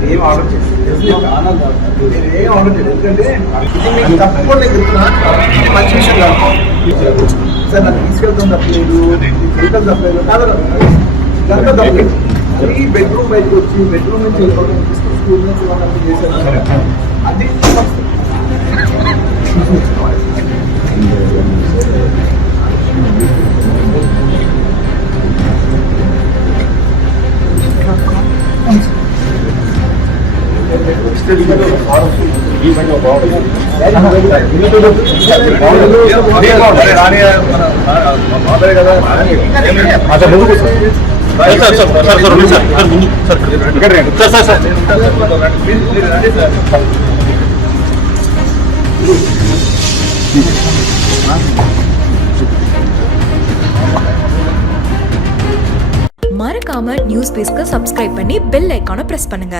మీరు ఏం ఆర్డర్ చేయండి, మీరు ఏం ఆర్డర్ చేయండి. ఎందుకంటే ఇది మీకు తప్పకుండా నేను చెప్తున్నా, ఇది మంచి విషయం కాదు సార్. నాకు తీసుకెళ్తాం తప్పలేదు, వెళ్తాం తప్పలేదు కాదు, ఇదంతా తప్పలేదు. 3 బెడ్రూమ్ బయటకు వచ్చి బెడ్రూమ్ నుంచి వెళ్ళిపోవడం, స్కూల్ నుంచి వాళ్ళంతా చేశారు. అది மறக்காம நியூஸ் பேஸ்க்கு சப்ஸ்கிரைப் பண்ணி பெல் ஐகானை பிரஸ் பண்ணுங்க.